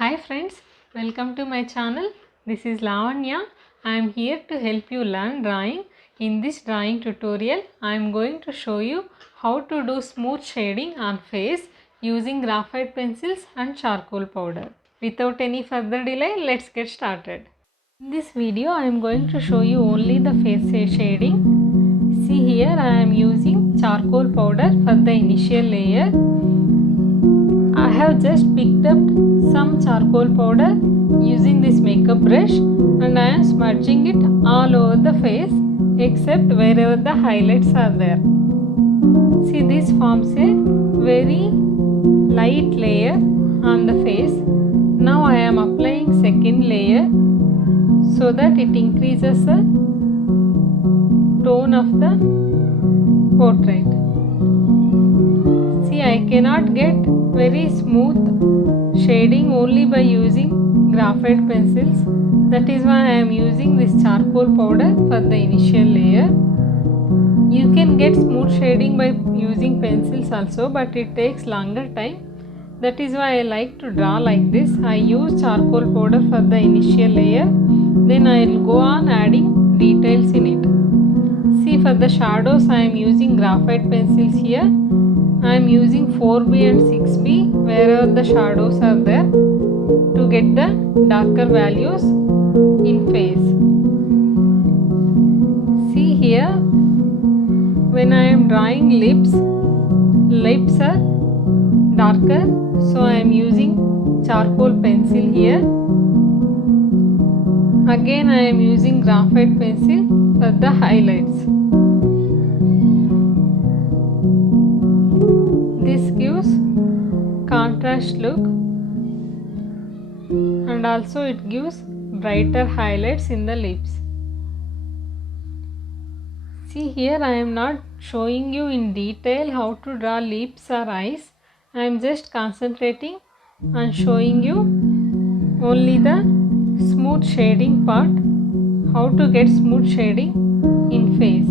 Hi friends, welcome to my channel. This is Lavanya. I am here to help you learn drawing. In this drawing tutorial, I am going to show you how to do smooth shading on face using graphite pencils and charcoal powder. Without any further delay, let's get started. In this video, I am going to show you only the face shading. See here, I am using charcoal powder for the initial layer. I have just picked up some charcoal powder using this makeup brush and I am smudging it all over the face except wherever the highlights are there. See, this forms a very light layer on the face. Now I am applying second layer so that it increases the tone of the portrait. See, I cannot get very smooth shading only by using graphite pencils. That is why I am using this charcoal powder for the initial layer. You can get smooth shading by using pencils also, but it takes longer time. That is why I like to draw like this. I use charcoal powder for the initial layer. Then I will go on adding details in it. See, for the shadows I am using graphite pencils here. I am using 4B and 6B wherever the shadows are there to get the darker values in face. See here, when I am drawing lips are darker, so I am using charcoal pencil here. Again I am using graphite pencil for the highlights. This gives contrast look and also it gives brighter highlights in the lips. See here, I am not showing you in detail how to draw lips or eyes. I am just concentrating on showing you only the smooth shading part, how to get smooth shading in face.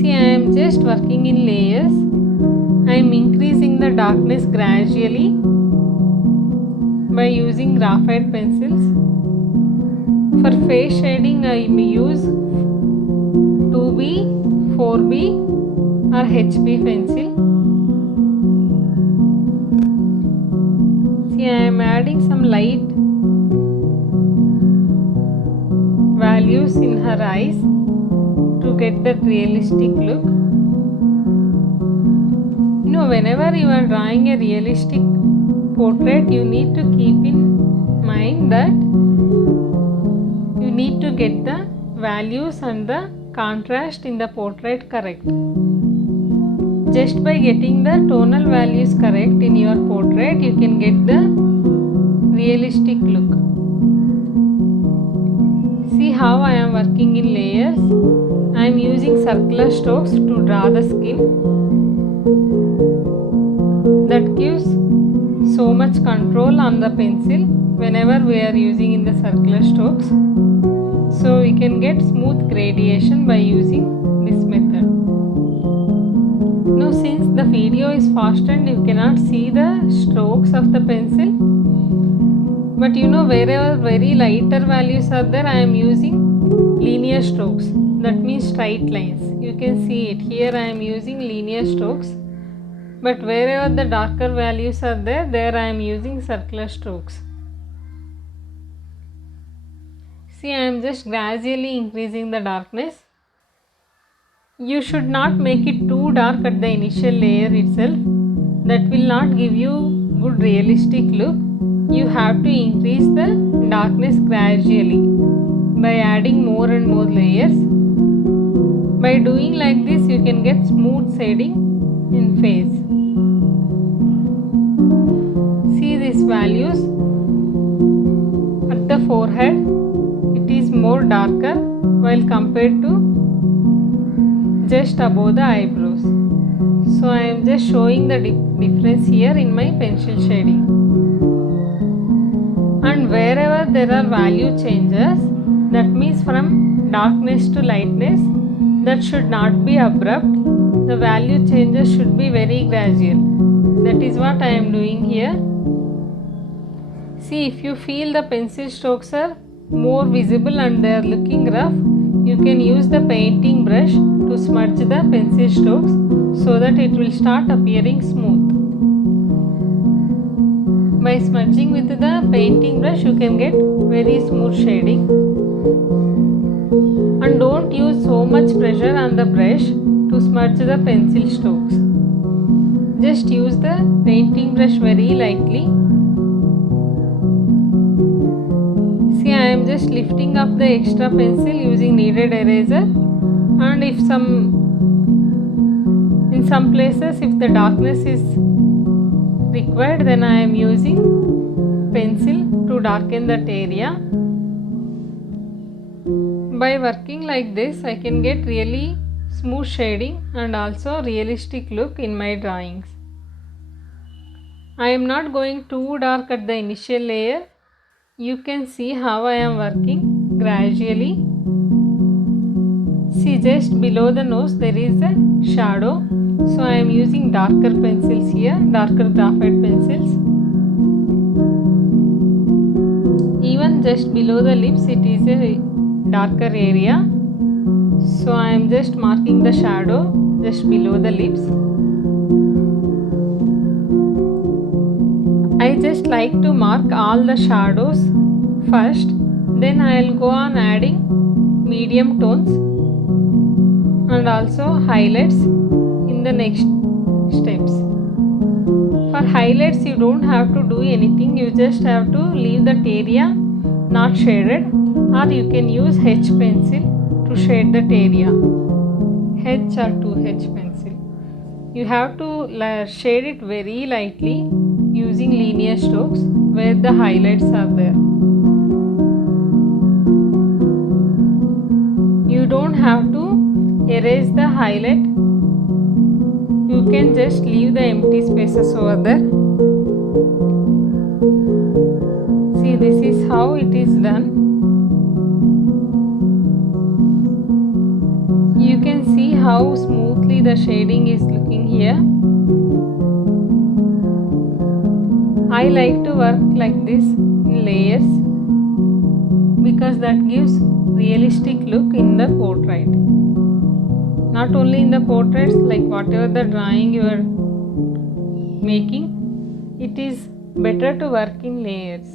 See, I am just working in layers. I am increasing the darkness gradually by using graphite pencils. For face shading, I may use 2B, 4B or HB pencil. See, I am adding some light values in her eyes to get that realistic look. Whenever you are drawing a realistic portrait, you need to keep in mind that you need to get the values and the contrast in the portrait correct. Just by getting the tonal values correct in your portrait, you can get the realistic look. See how I am working in layers. I am using circular strokes to draw the skin. That gives so much control on the pencil whenever we are using in the circular strokes. So we can get smooth gradation by using this method. Now since the video is fast and you cannot see the strokes of the pencil, but wherever very lighter values are there, I am using linear strokes. That means straight lines. You can see it here. I am using linear strokes. But wherever the darker values are there I am using circular strokes. See, I am just gradually increasing the darkness. You should not make it too dark at the initial layer itself. That will not give you good realistic look. You have to increase the darkness gradually by adding more and more layers. By doing like this, you can get smooth shading in face. See these values at the forehead, it is more darker while compared to just above the eyebrows. So I am just showing the difference here in my pencil shading. And wherever there are value changes, that means from darkness to lightness, that should not be abrupt. The value changes should be very gradual. That is what I am doing here. See, if you feel the pencil strokes are more visible and they are looking rough, you can use the painting brush to smudge the pencil strokes so that it will start appearing smooth. By smudging with the painting brush, you can get very smooth shading. And don't use so much pressure on the brush to smudge the pencil strokes. Just use the painting brush very lightly. See, I am just lifting up the extra pencil using kneaded eraser, and in some places if the darkness is required, then I am using pencil to darken that area. By working like this, I can get really smooth shading and also realistic look in my drawings. I am not going too dark at the initial layer. You can see how I am working gradually. See, just below the nose there is a shadow. So I am using darker pencils here, darker graphite pencils. Even just below the lips it is a darker area. So I am just marking the shadow just below the lips. I just like to mark all the shadows first, then I will go on adding medium tones and also highlights in the next steps. For highlights you don't have to do anything, you just have to leave that area not shaded, or you can use H pencil to shade that area. H or 2H pencil. You have to shade it very lightly using linear strokes where the highlights are there. You don't have to erase the highlight. You can just leave the empty spaces over there. See, this is how it is done. You can see how smoothly the shading is looking here. I like to work like this in layers because that gives realistic look in the portrait. Not only in the portraits, like whatever the drawing you are making, it is better to work in layers.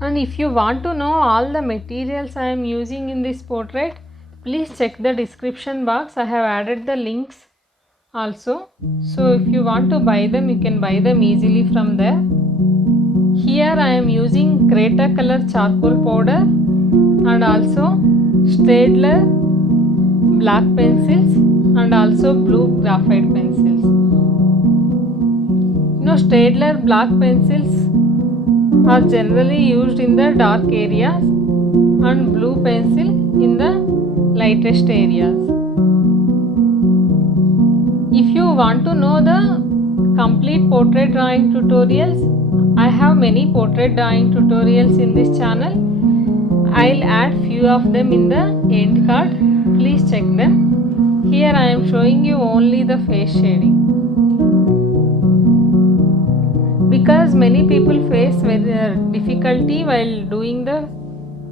And if you want to know all the materials I am using in this portrait, please check the description box. I have added the links also. So if you want to buy them, you can buy them easily from there. Here I am using Cretacolor charcoal powder and also Staedtler black pencils and also blue graphite pencils. Staedtler black pencils are generally used in the dark areas and blue pencil in the lightest areas. If you want to know the complete portrait drawing tutorials, I have many portrait drawing tutorials in this channel. I'll add few of them in the end card. Please check them. Here I am showing you only the face shading. Because many people face difficulty while doing the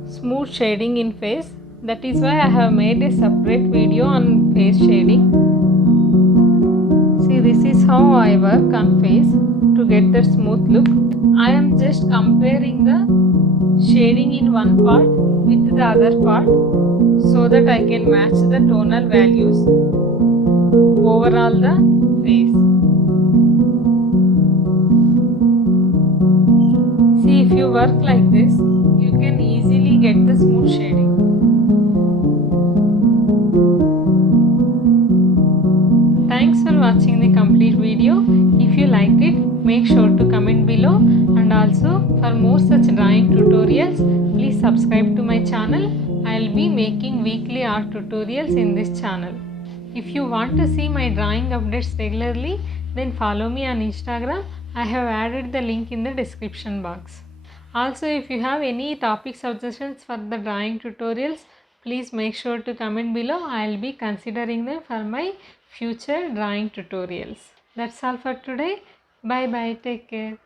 smooth shading in face. That is why I have made a separate video on face shading. See, this is how I work on face to get the smooth look. I am just comparing the shading in one part with the other part so that I can match the tonal values overall the face. See, if you work like this, you can easily get the smooth shading. Thanks for watching the complete video. If you liked it, make sure to comment below, and also for more such drawing tutorials, please subscribe to my channel. I will be making weekly art tutorials in this channel. If you want to see my drawing updates regularly, then follow me on Instagram. I have added the link in the description box. Also, if you have any topic suggestions for the drawing tutorials, please make sure to comment below. I will be considering them for my future drawing tutorials. That's all for today. Bye bye. Take care.